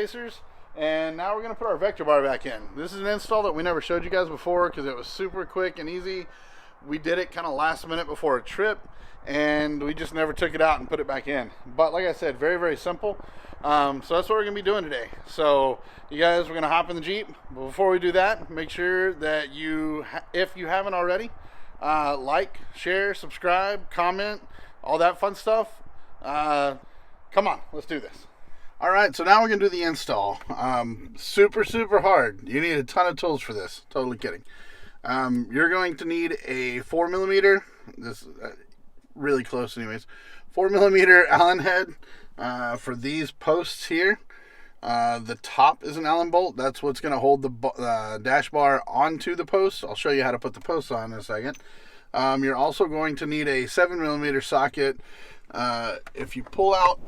spacers. And now we're going to put our vector bar back in. This is an install that we never showed you guys before because it was super quick and easy. We did it kind of last minute before a trip, and we just never took it out and put it back in. But like I said, very, very simple. So that's what we're going to be doing today. So you guys, we're going to hop in the Jeep. But before we do that, make sure that you, if you haven't already, like, share, subscribe, comment, all that fun stuff. Come on, let's do this. All right, so now we're going to do the install. Super, super hard. You need a ton of tools for this. Totally kidding. You're going to need a 4mm, this really close anyways, 4mm Allen head for these posts here. The top is an Allen bolt. That's what's going to hold the dash bar onto the post. I'll show you how to put the posts on in a second. You're also going to need a 7mm socket. If you pull out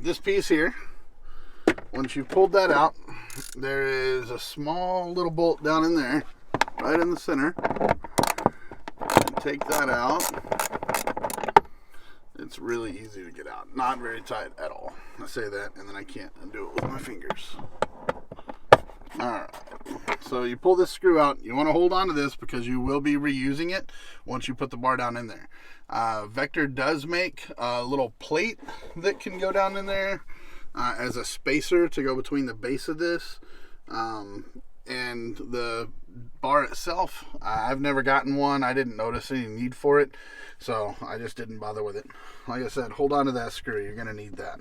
this piece here, once you pulled that out, there is a small little bolt down in there, right in the center. And take that out. It's really easy to get out. Not very tight at all. I say that and then I can't undo it with my fingers. Alright, so you pull this screw out. You want to hold on to this because you will be reusing it once you put the bar down in there. Vector does make a little plate that can go down in there as a spacer to go between the base of this and the bar itself. I've never gotten one. I didn't notice any need for it, so I just didn't bother with it. Like I said, hold on to that screw. You're going to need that.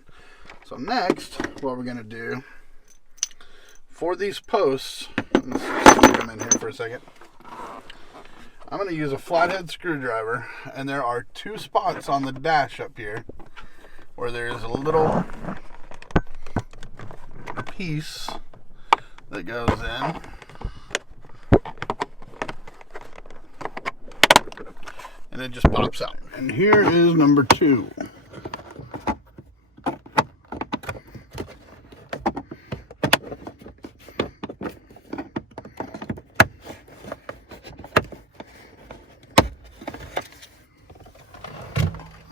So next, what we're going to do for these posts, let's stick them in here for a second. I'm going to use a flathead screwdriver, and there are two spots on the dash up here where there's a little piece that goes in. And it just pops out. And here is number 2.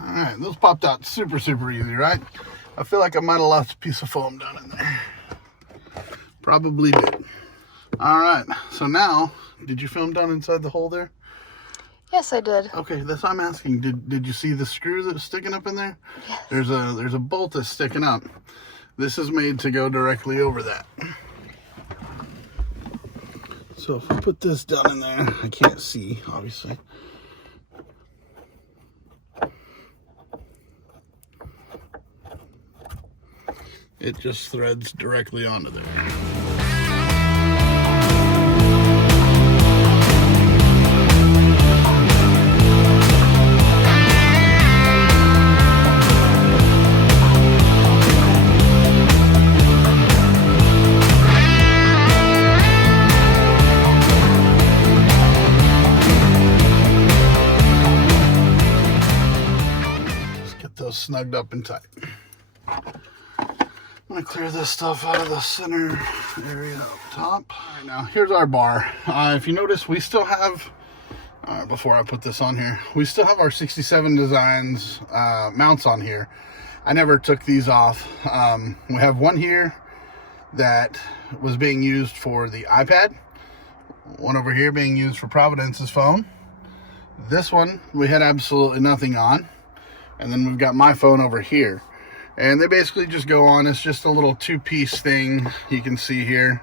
Alright, those popped out super, super easy, right? I feel like I might have left a piece of foam down in there. Probably did. Alright, so now, did you film down inside the hole there? Yes, I did. Okay, that's what I'm asking. Did you see the screw that was sticking up in there? Yes. There's a bolt that's sticking up. This is made to go directly over that. So if I put this down in there, I can't see, obviously. It just threads directly onto there. Snugged up and tight. I'm gonna clear this stuff out of the center area up top. All right, now here's our bar. If you notice, we still have, before I put this on here, we still have our 67 Designs mounts on here. I never took these off. We have one here that was being used for the iPad, one over here being used for Providence's phone. This one we had absolutely nothing on. And then we've got my phone over here. And they basically just go on. It's just a little 2-piece thing you can see here.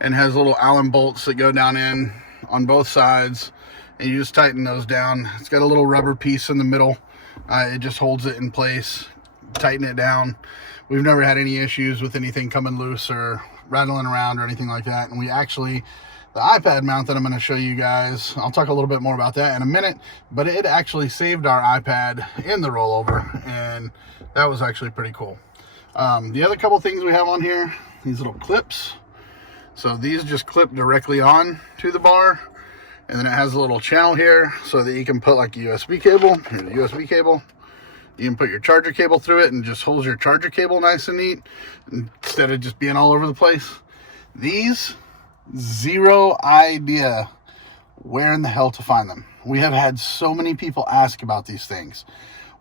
And has little Allen bolts that go down in on both sides. And you just tighten those down. It's got a little rubber piece in the middle. It just holds it in place. Tighten it down. We've never had any issues with anything coming loose or rattling around or anything like that. And we actually, the iPad mount that I'm going to show you guys, I'll talk a little bit more about that in a minute, but it actually saved our iPad in the rollover, and that was actually pretty cool. The other couple things we have on here, these little clips. So these just clip directly on to the bar, and then it has a little channel here so that you can put like a USB cable. Here's a USB cable. You can put your charger cable through it and just holds your charger cable nice and neat instead of just being all over the place. These, zero idea where in the hell to find them. We have had so many people ask about these things.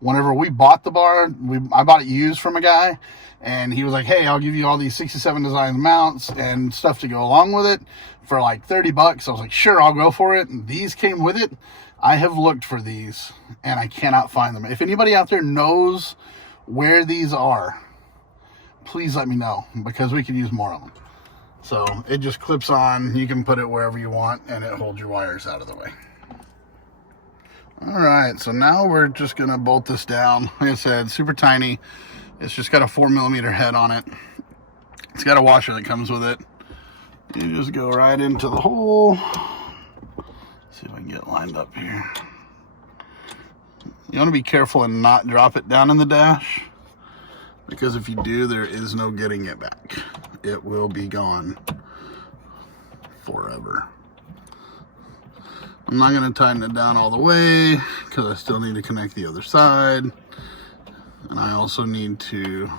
whenever we bought the bar, I bought it used from a guy, and he was like, hey, I'll give you all these 67 Designs mounts and stuff to go along with it for like $30. I was like, sure, I'll go for it. And these came with it. I have looked for these and I cannot find them. If anybody out there knows where these are, please let me know, because we could use more of them. So it just clips on. You can put it wherever you want, and it holds your wires out of the way. All right, so now we're just gonna bolt this down. Like I said, super tiny. It's just got a 4mm head on it. It's got a washer that comes with it. You just go right into the hole. See if I can get lined up here. You want to be careful and not drop it down in the dash, because if you do, there is no getting it back. It will be gone forever. I'm not going to tighten it down all the way because I still need to connect the other side. And I also need to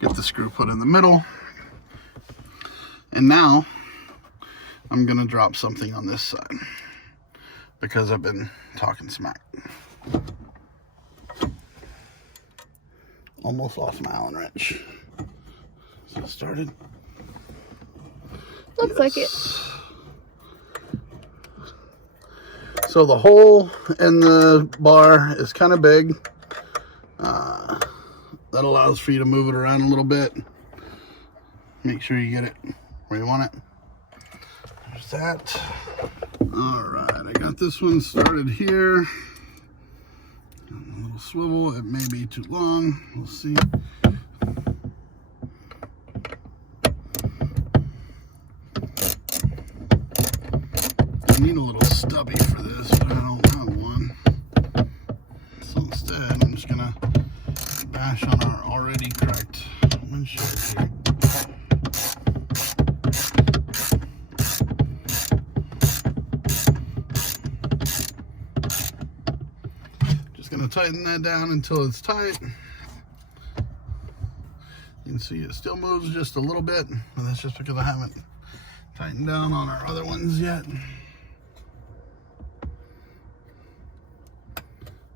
get the screw put in the middle. And now I'm going to drop something on this side because I've been talking smack. Almost lost my Allen wrench. So it started. Looks like it. So the hole in the bar is kind of big. That allows for you to move it around a little bit. Make sure you get it where you want it. There's that. All right, I got this one started here. A little swivel. It may be too long. We'll see. I need a little stubby for this, but I don't have one. So instead, I'm just gonna bash on our already cracked windshield here. Just gonna tighten that down until it's tight. You can see it still moves just a little bit, but that's just because I haven't tightened down on our other ones yet.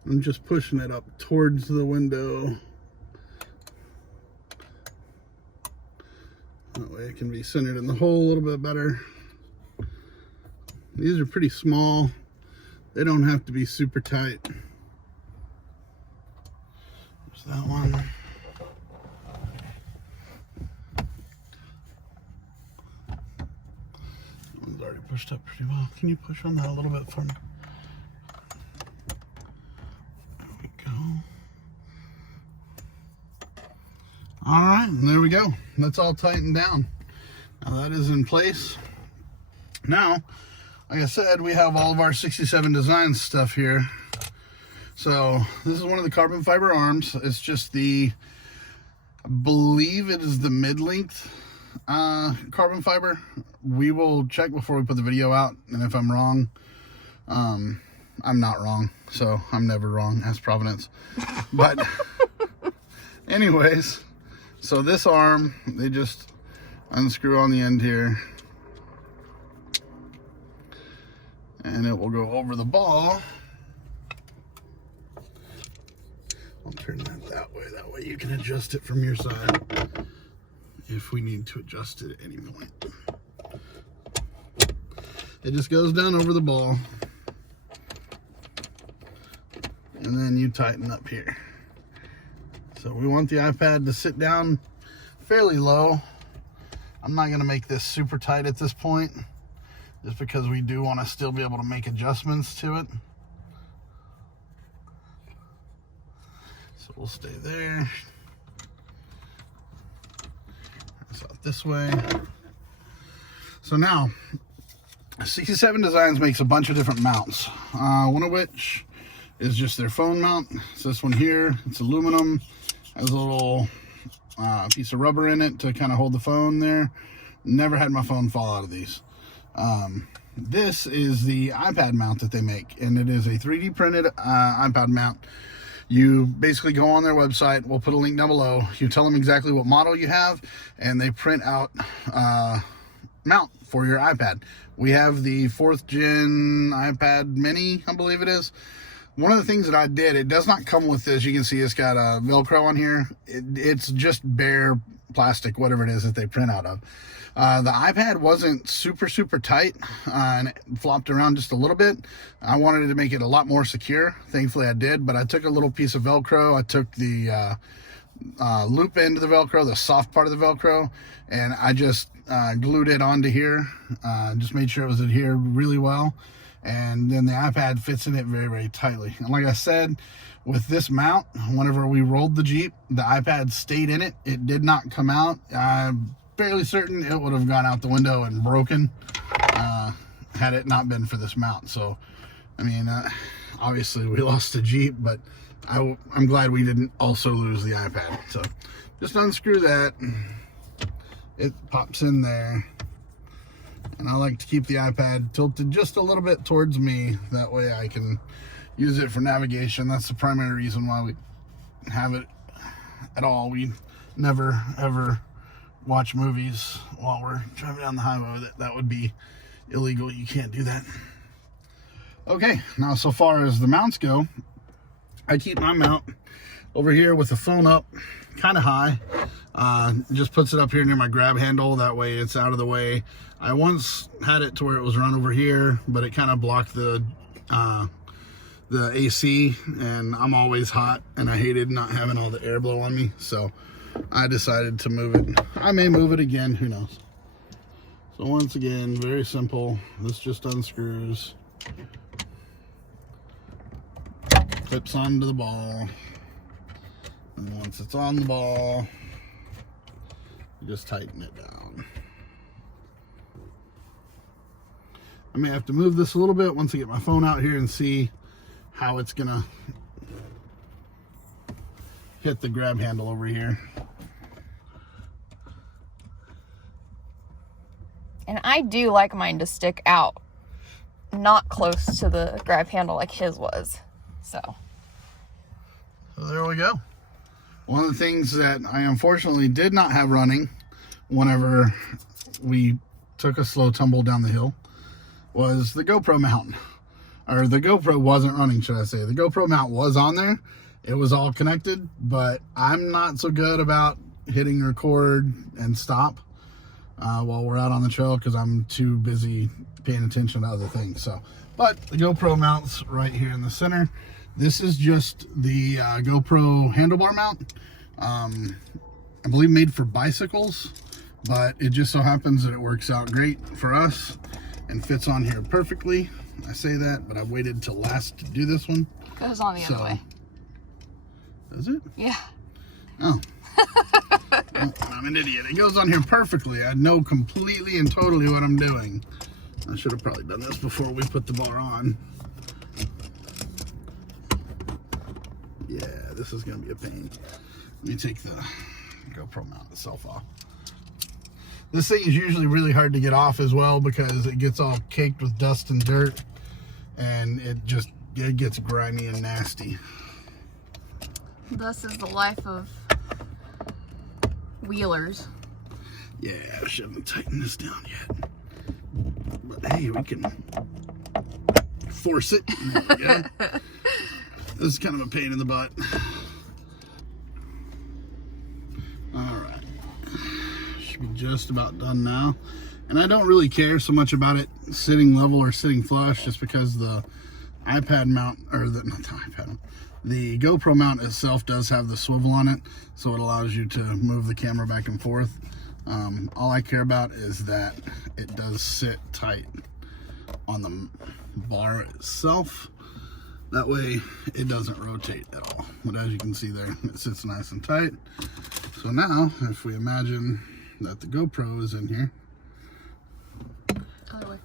I'm just pushing it up towards the window. That way it can be centered in the hole a little bit better. These are pretty small. They don't have to be super tight. There's that one. That one's already pushed up pretty well. Can you push on that a little bit for me? All right, and there we go. That's all tightened down. Now that is in place. Now, like I said, we have all of our 67 Designs stuff here. So this is one of the carbon fiber arms. It's just the, I believe it is the mid-length carbon fiber. We will check before we put the video out, and if I'm wrong, I'm not wrong. So I'm never wrong, ask Providence. But anyways, so this arm, they just unscrew on the end here, and it will go over the ball. I'll turn that way you can adjust it from your side if we need to adjust it at any point. It just goes down over the ball, and then you tighten up here. So we want the iPad to sit down fairly low. I'm not going to make this super tight at this point, just because we do want to still be able to make adjustments to it. So we'll stay there. It's out this way. So now, 67 Designs makes a bunch of different mounts. One of which is just their phone mount. It's this one here. It's aluminum. Has a little piece of rubber in it to kind of hold the phone there. Never had my phone fall out of these. This is the iPad mount that they make, and it is a 3D printed iPad mount. You basically go on their website. We'll put a link down below. You tell them exactly what model you have, and they print out mount for your iPad. We have the 4th gen iPad mini, I believe it is. One of the things that I did, it does not come with this. You can see it's got a Velcro on here. It's just bare plastic, whatever it is that they print out of. The iPad wasn't super tight, and it flopped around just a little bit. I wanted to make it a lot more secure. Thankfully I did, but I took a little piece of Velcro. I took the loop end of the Velcro, the soft part of the Velcro, and I just glued it onto here. Just made sure it was adhered really well. And then the iPad fits in it very tightly. And like I said, with this mount, whenever we rolled the Jeep, the iPad stayed in it. It did not come out. I'm fairly certain it would have gone out the window and broken had it not been for this mount. So, I mean, obviously we lost the Jeep, but I'm glad we didn't also lose the iPad. So just unscrew that. It pops in there. And I like to keep the iPad tilted just a little bit towards me. That way I can use it for navigation. That's the primary reason why we have it at all. We never, ever watch movies while we're driving down the highway. That would be illegal. You can't do that. Okay, now so far as the mounts go, I keep my mount over here with the phone up kind of high. Just puts it up here near my grab handle. That way it's out of the way. I once had it to where it was run over here, but it kind of blocked the AC, and I'm always hot and I hated not having all the air blow on me. So I decided to move it. I may move it again, who knows. So once again, very simple. This just unscrews, clips onto the ball. And once it's on the ball, you just tighten it down. I may have to move this a little bit once I get my phone out here and see how it's gonna hit the grab handle over here. And I do like mine to stick out, not close to the grab handle like his was. So there we go. One of the things that I unfortunately did not have running whenever we took a slow tumble down the hill was the GoPro mount. Or the GoPro wasn't running, should I say. The GoPro mount was on there. It was all connected, but I'm not so good about hitting record and stop while we're out on the trail because I'm too busy paying attention to other things. So, but the GoPro mount's right here in the center. This is just the GoPro handlebar mount. I believe made for bicycles, but it just so happens that it works out great for us and fits on here perfectly. I say that, but I waited till last to do this one. Goes on the other way. Does it? Yeah. Oh. Well, I'm an idiot. It goes on here perfectly. I know completely and totally what I'm doing. I should have probably done this before we put the bar on. Yeah, this is going to be a pain. Let me take the GoPro mount itself off. This thing is usually really hard to get off as well because it gets all caked with dust and dirt, and it gets grimy and nasty. Thus is the life of wheelers. Yeah, I shouldn't tighten this down yet. But hey, we can force it. There we go. This is kind of a pain in the butt. Alright. Should be just about done now. And I don't really care so much about it sitting level or sitting flush, just because the iPad mount, or not the iPad mount, the GoPro mount itself does have the swivel on it, so it allows you to move the camera back and forth. All I care about is that it does sit tight on the bar itself. That way it doesn't rotate at all. But as you can see there, it sits nice and tight. So now, if we imagine that the GoPro is in here. Other way.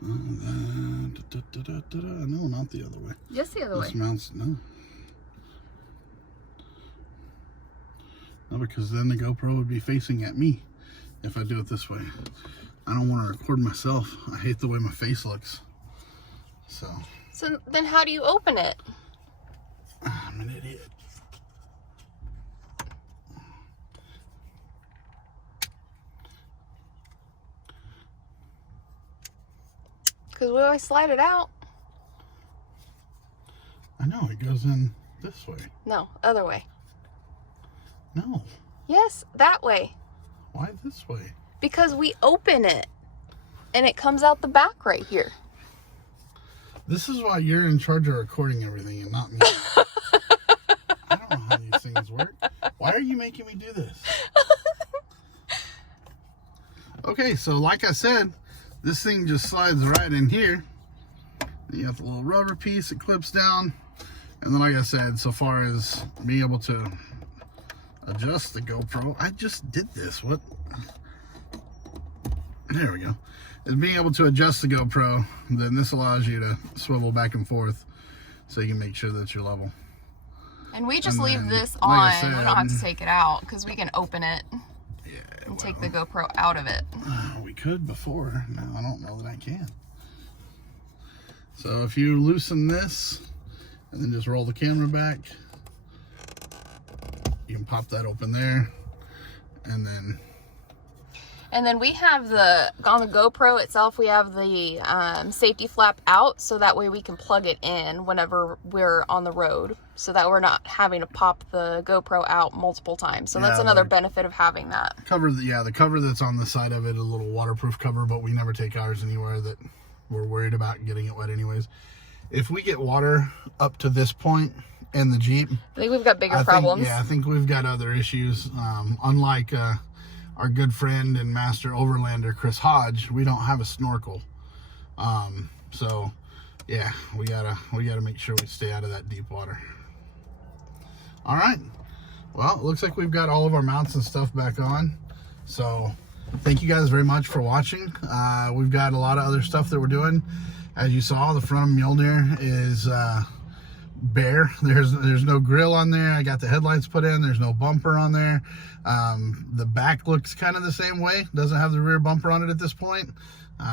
No, not the other way. Just the other way. This mounts, no. No, because then the GoPro would be facing at me if I do it this way. I don't want to record myself. I hate the way my face looks. So then how do you open it? I'm an idiot. Because we always slide it out. I know, it goes in this way. No, other way. No. Yes, that way. Why this way? Because we open it and it comes out the back right here. This is why you're in charge of recording everything and not me. I don't know how these things work. Why are you making me do this? Okay, so like I said, this thing just slides right in here. You got the little rubber piece, it clips down. And then like I said, so far as being able to adjust the GoPro, I just did this. What? There we go. Is being able to adjust the GoPro, then this allows you to swivel back and forth so you can make sure that you're level. And we just And leave then, this like I on. said, We don't have to take it out because we can open it Yeah, and take the GoPro out of it. we could before. Now I don't know that I can. So if you loosen this and then just roll the camera back, you can pop that open there, and then we have on the GoPro itself, we have the safety flap out, so that way we can plug it in whenever we're on the road, so that we're not having to pop the GoPro out multiple times. So that's another benefit of having that. the cover that's on the side of it, a little waterproof cover, but we never take ours anywhere that we're worried about getting it wet anyways. If we get water up to this point in the Jeep, I think we've got bigger problems. I think we've got other issues. Unlike our good friend and master overlander Chris Hodge, we don't have a snorkel. So yeah, we gotta make sure we stay out of that deep water. All right, well, it looks like we've got all of our mounts and stuff back on. So thank you guys very much for watching. We've got a lot of other stuff that we're doing. As you saw, the front of Mjölnir is bare. There's no grill on there. I got the headlights put in. There's no bumper on there. The back looks kind of the same way. Doesn't have the rear bumper on it at this point.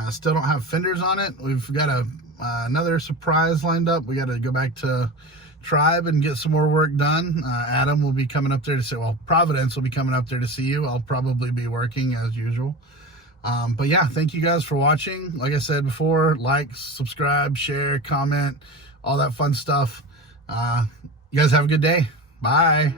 Still don't have fenders on it. We've got another surprise lined up. We got to go back to Tribe and get some more work done. Adam will be coming up there to see, well, Providence will be coming up there to see you. I'll probably be working as usual. But yeah, thank you guys for watching. Like I said before, like, subscribe, share, comment, all that fun stuff. You guys have a good day. Bye.